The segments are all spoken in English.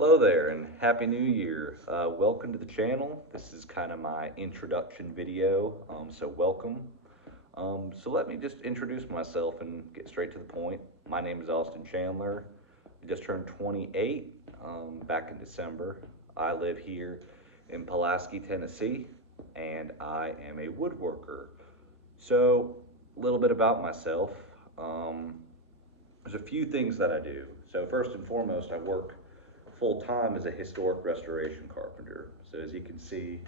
Hello there and Happy New Year. Welcome to the channel. This is kind of my introduction video, so welcome. So let me just introduce myself and get straight to the point. My name is Austin Chandler. I just turned 28 back in December. I live here in Pulaski, Tennessee, and I am a woodworker. So a little bit about myself. There's a few things that I do. So first and foremost, I work full-time as a historic restoration carpenter. So as you can see,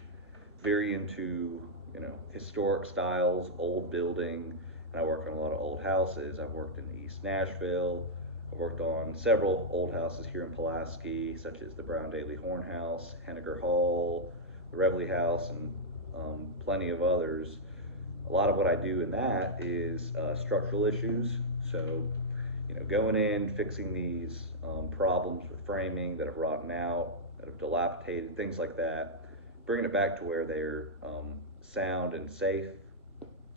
very into, historic styles, old building, and I work on a lot of old houses. I've worked in East Nashville. I've worked on several old houses here in Pulaski, such as the Brown Daly Horn House, Henniger Hall, the Reveley House, and plenty of others. A lot of what I do in that is structural issues. So going in, fixing these problems with framing that have rotten out, that have dilapidated, things like that, bringing it back to where they're sound and safe.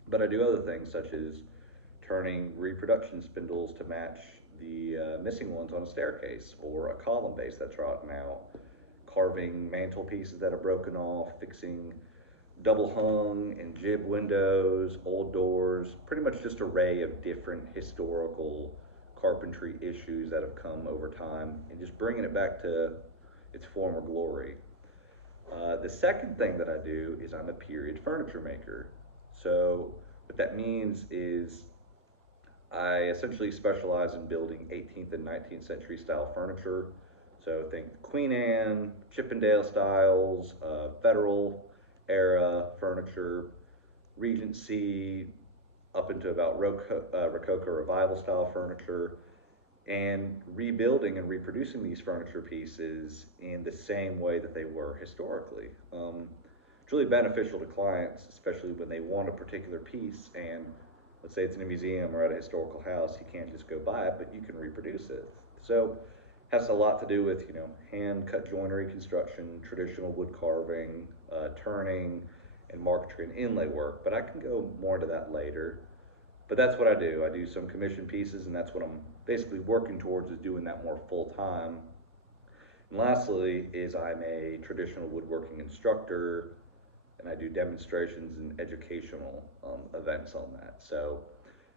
But I do other things such as turning reproduction spindles to match the missing ones on a staircase or a column base that's rotten out, carving mantelpieces that are broken off, fixing double hung and jib windows, old doors, pretty much just an array of different historical carpentry issues that have come over time and just bringing it back to its former glory. The second thing that I do is I'm a period furniture maker. So what that means is I essentially specialize in building 18th and 19th century style furniture. So think Queen Anne, Chippendale styles, Federal era furniture, Regency, up into about Rococo Revival style furniture, and rebuilding and reproducing these furniture pieces in the same way that they were historically. It's really beneficial to clients, especially when they want a particular piece and let's say it's in a museum or at a historical house, you can't just go buy it, but you can reproduce it. So it has a lot to do with, hand cut joinery construction, traditional wood carving, turning, and marquetry and inlay work, but I can go more into that later. But that's what I do. I do some commission pieces, and that's what I'm basically working towards, is doing that more full time. And lastly is I'm a traditional woodworking instructor, and I do demonstrations and educational events on that. So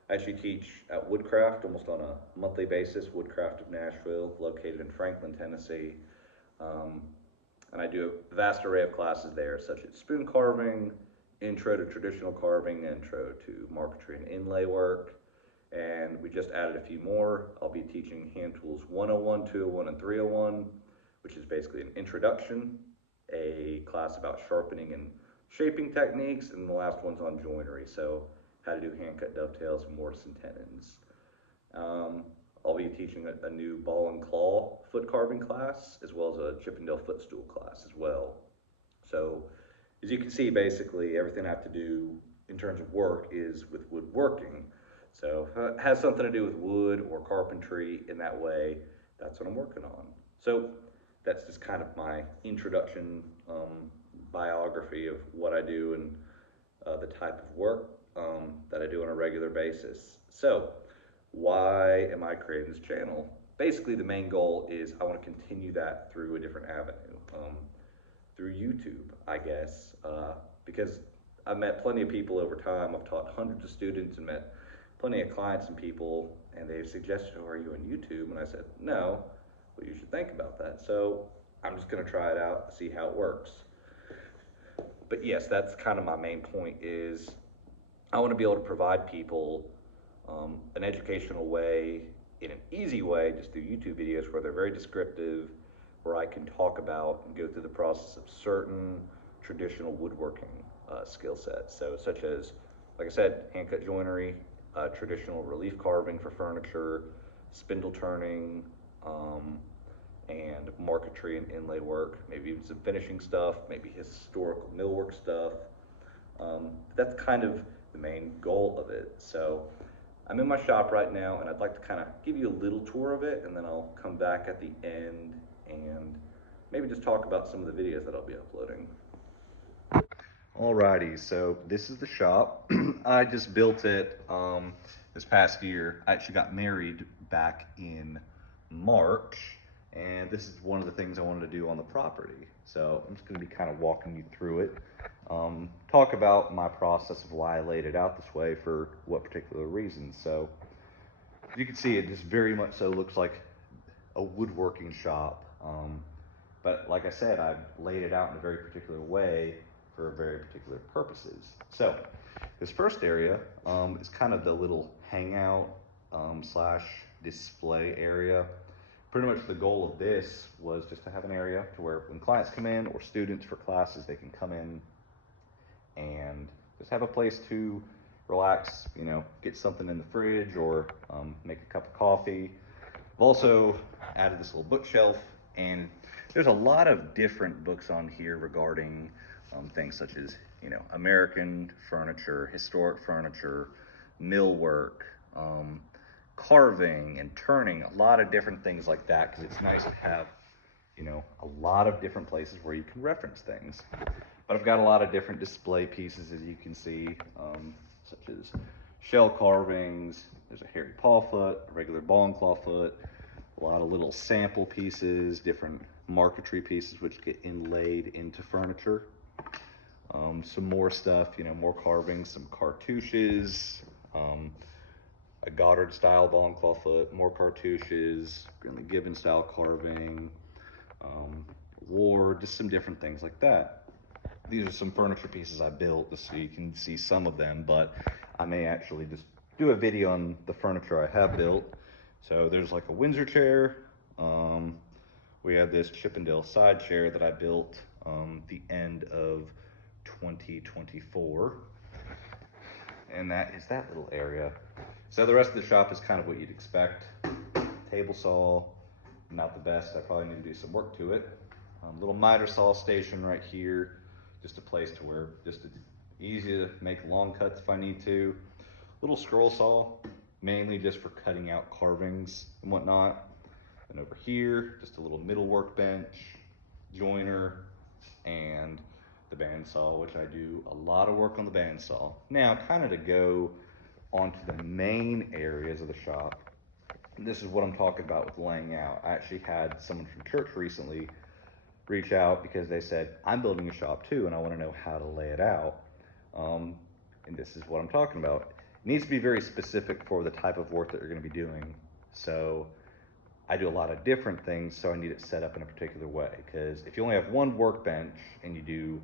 I actually teach at Woodcraft almost on a monthly basis, Woodcraft of Nashville, located in Franklin, Tennessee. And I do a vast array of classes there, such as spoon carving, intro to traditional carving, intro to marquetry and inlay work, and we just added a few more. I'll be teaching hand tools 101, 201, and 301, which is basically an introduction, a class about sharpening and shaping techniques, and the last one's on joinery, so how to do hand cut dovetails and mortise and tenons. I'll be teaching a new ball and claw foot carving class, as well as a Chippendale footstool class as well. So as you can see, basically everything I have to do in terms of work is with woodworking. So if it has something to do with wood or carpentry in that way, that's what I'm working on. So that's just kind of my introduction biography of what I do and the type of work that I do on a regular basis. So why am I creating this channel? Basically, the main goal is I want to continue that through a different avenue, through YouTube, I guess, because I've met plenty of people over time. I've taught hundreds of students and met plenty of clients and people, and they've suggested, "Oh, are you on YouTube?" And I said, "No." Well, you should think about that. So I'm just going to try it out, see how it works. But yes, that's kind of my main point, is I want to be able to provide people an educational way, in an easy way, just through YouTube videos where they're very descriptive, where I can talk about and go through the process of certain traditional woodworking skill sets. So such as, like I said, hand cut joinery, traditional relief carving for furniture, spindle turning, and marquetry and inlay work, maybe even some finishing stuff, maybe historical millwork stuff. That's kind of the main goal of it. So I'm in my shop right now, and I'd like to kind of give you a little tour of it, and then I'll come back at the end and maybe just talk about some of the videos that I'll be uploading. Alrighty, so this is the shop. I just built it this past year. I actually got married back in March, and this is one of the things I wanted to do on the property. So I'm just going to be kind of walking you through it. Talk about my process of why I laid it out this way for what particular reasons. So you can see it just very much so looks like a woodworking shop. But like I said, I've laid it out in a very particular way for very particular purposes. So this first area is kind of the little hangout slash display area. Pretty much the goal of this was just to have an area to where when clients come in or students for classes, they can come in and just have a place to relax, you know, get something in the fridge or make a cup of coffee. I've also added this little bookshelf, and there's a lot of different books on here regarding things such as, you know, American furniture, historic furniture, millwork, carving and turning, a lot of different things like that, because it's nice to have, you know, a lot of different places where you can reference things. But I've got a lot of different display pieces, as you can see, such as shell carvings. There's a hairy paw foot, a regular ball and claw foot, a lot of little sample pieces, different marquetry pieces which get inlaid into furniture. Some more stuff, you know, more carvings, some cartouches, a Goddard style ball and claw foot, more cartouches, Grinley Gibbon style carving, Ward, just some different things like that. These are some furniture pieces I built just so you can see some of them, but I may actually just do a video on the furniture I have built. So there's like a Windsor chair. We have this Chippendale side chair that I built the end of 2024. And that is that little area. So the rest of the shop is kind of what you'd expect. Table saw, not the best. I probably need to do some work to it. Little miter saw station right here. Just a place to where just easy to make long cuts if I need to. Little scroll saw, mainly just for cutting out carvings and whatnot. And over here, just a little middle workbench, joiner, and the bandsaw, which I do a lot of work on the bandsaw. Now, kind of to go onto the main areas of the shop, this is what I'm talking about with laying out. I actually had someone from church recently reach out because they said, I'm building a shop too, and I want to know how to lay it out. And this is what I'm talking about. It needs to be very specific for the type of work that you're going to be doing. So I do a lot of different things, so I need it set up in a particular way. Because if you only have one workbench and you do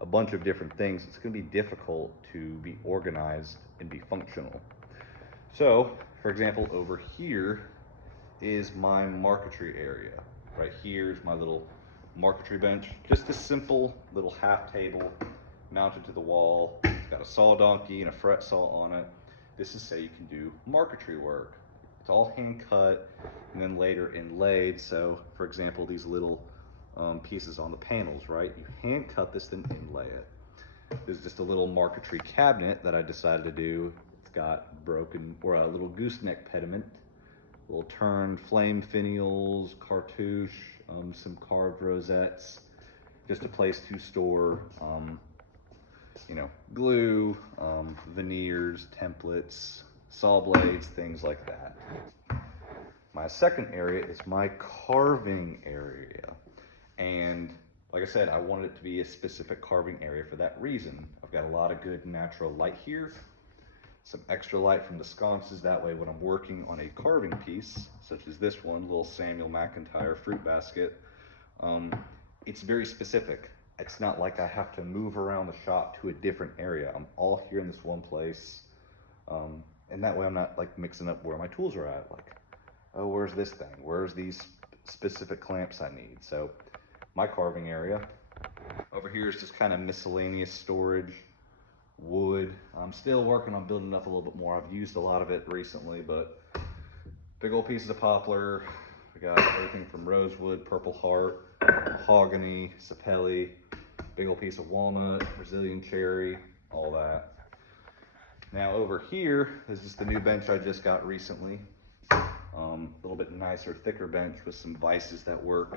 a bunch of different things, it's going to be difficult to be organized and be functional. So, for example, over here is my marquetry area. Right here is my little marquetry bench. Just a simple little half table mounted to the wall. It's got a saw donkey and a fret saw on it. This is so you can do marquetry work. It's all hand cut and then later inlaid. So, for example, these little pieces on the panels, right? You hand cut this, then inlay it. There's just a little marquetry cabinet that I decided to do. It's got broken, or a little gooseneck pediment, little turned flame finials, cartouche, some carved rosettes, just a place to store, you know, glue, veneers, templates, saw blades, things like that. My second area is my carving area. And like I said, I wanted it to be a specific carving area for that reason. I've got a lot of good natural light here, some extra light from the sconces. That way when I'm working on a carving piece, such as this one, little Samuel McIntyre fruit basket, it's very specific. It's not like I have to move around the shop to a different area. I'm all here in this one place. And that way I'm not like mixing up where my tools are at. Like, oh, where's this thing? Where's these specific clamps I need? So my carving area. Over here is just kind of miscellaneous storage, wood. I'm still working on building up a little bit more. I've used a lot of it recently, but big old pieces of poplar. We got everything from rosewood, purple heart, mahogany, sapelli, big old piece of walnut, Brazilian cherry, all that. Now over here is just the new bench I just got recently. A little bit nicer, thicker bench with some vices that work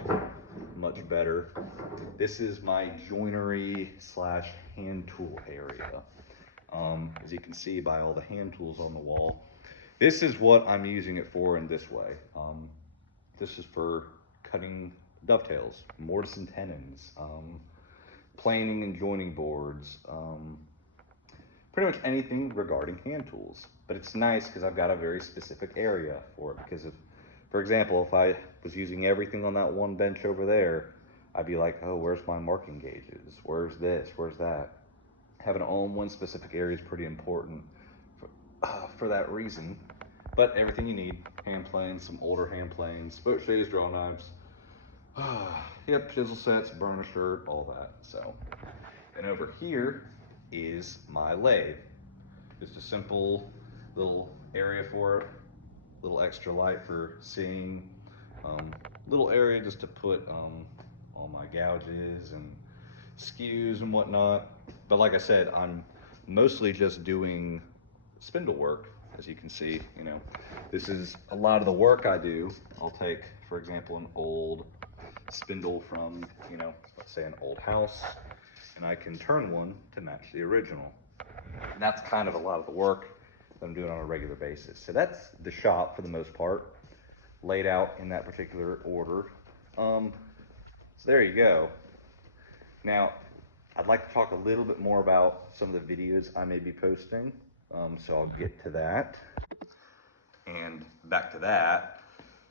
much better. This is my joinery slash hand tool area. As you can see by all the hand tools on the wall. This is what I'm using it for in this way. This is for cutting dovetails, mortise and tenons, planing and joining boards, pretty much anything regarding hand tools. But it's nice because I've got a very specific area for it. Because if, for example, if I was using everything on that one bench over there, I'd be like, oh, where's my marking gauges? Where's this? Where's that? Having it all in one specific area is pretty important for that reason. But everything you need, hand planes, some older hand planes, boat shades, draw knives, yep, chisel sets, burnisher, all that. So, and over here is my lathe. Just a simple little area for it, little extra light for seeing, little area just to put all my gouges and skews and whatnot. But like I said, I'm mostly just doing spindle work. As you can see, you know, this is a lot of the work I do. I'll take, for example, an old spindle from, you know, let's say an old house, and I can turn one to match the original. And that's kind of a lot of the work that I'm doing on a regular basis. So that's the shop for the most part, laid out in that particular order. So there you go. Now, I'd like to talk a little bit more about some of the videos I may be posting. So I'll get to that. And back to that.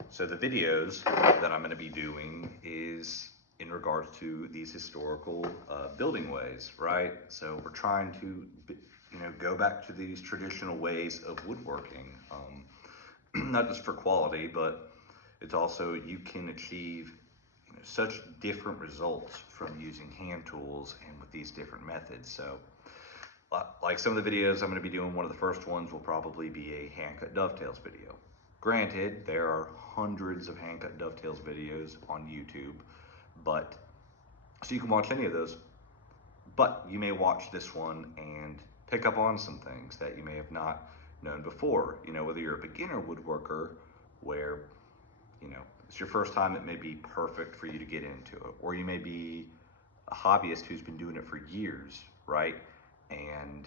So the videos that I'm going to be doing is in regards to these historical building ways, right? So we're trying to, you know, go back to these traditional ways of woodworking, not just for quality, but it's also you can achieve, you know, such different results from using hand tools and with these different methods. So like some of the videos I'm going to be doing, one of the first ones will probably be a hand cut dovetails video. Granted, there are hundreds of hand cut dovetails videos on YouTube, but so you can watch any of those, but you may watch this one and pick up on some things that you may have not known before. You know, whether you're a beginner woodworker where, you know, it's your first time, it may be perfect for you to get into it, or you may be a hobbyist who's been doing it for years, right? And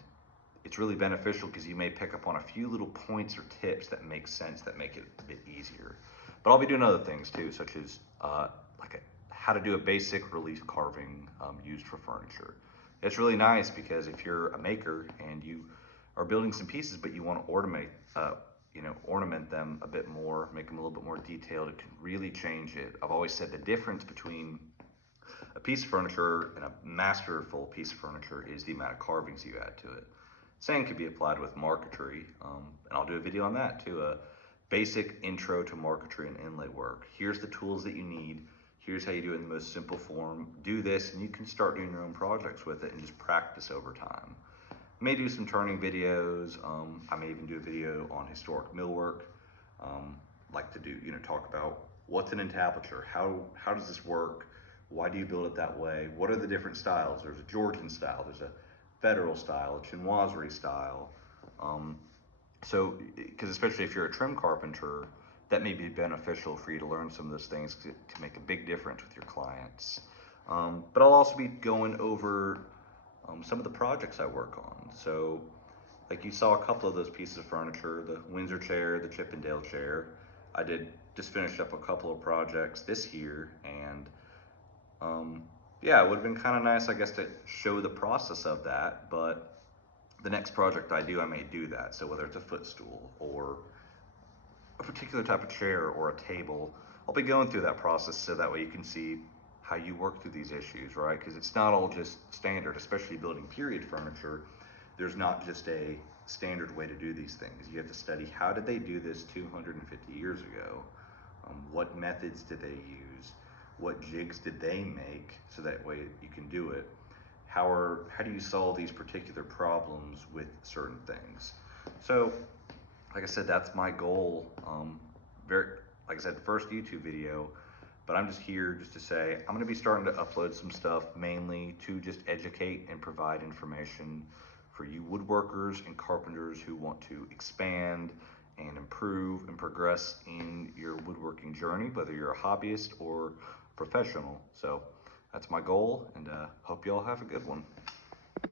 it's really beneficial because you may pick up on a few little points or tips that make sense, that make it a bit easier. But I'll be doing other things too, such as how to do a basic relief carving used for furniture. It's really nice because if you're a maker and you are building some pieces, but you want to ornament them a bit more, make them a little bit more detailed, it can really change it. I've always said the difference between a piece of furniture and a masterful piece of furniture is the amount of carvings you add to it. Same could be applied with marquetry, and I'll do a video on that too, a basic intro to marquetry and inlay work. Here's the tools that you need. Here's how you do it in the most simple form. Do this and you can start doing your own projects with it and just practice over time. I may do some turning videos. I may even do a video on historic millwork. Like to do, you know, talk about what's an entablature, how does this work? Why do you build it that way? What are the different styles? There's a Georgian style, there's a federal style, a chinoiserie style. So, because especially if you're a trim carpenter, that may be beneficial for you to learn some of those things to make a big difference with your clients. But I'll also be going over some of the projects I work on. So, like you saw a couple of those pieces of furniture, the Windsor chair, the Chippendale chair. I did just finish up a couple of projects this year, and yeah, it would have been kind of nice, I guess, to show the process of that, but the next project I do, I may do that. So whether it's a footstool or a particular type of chair or a table, I'll be going through that process so that way you can see how you work through these issues, right? Because it's not all just standard, especially building period furniture. There's not just a standard way to do these things. You have to study, how did they do this 250 years ago? What methods did they use? What jigs did they make so that way you can do it? How do you solve these particular problems with certain things? So, like I said, that's my goal. Like I said, first YouTube video, but I'm just here just to say, I'm gonna be starting to upload some stuff mainly to just educate and provide information for you woodworkers and carpenters who want to expand and improve and progress in your woodworking journey, whether you're a hobbyist or professional. So that's my goal, and hope you all have a good one.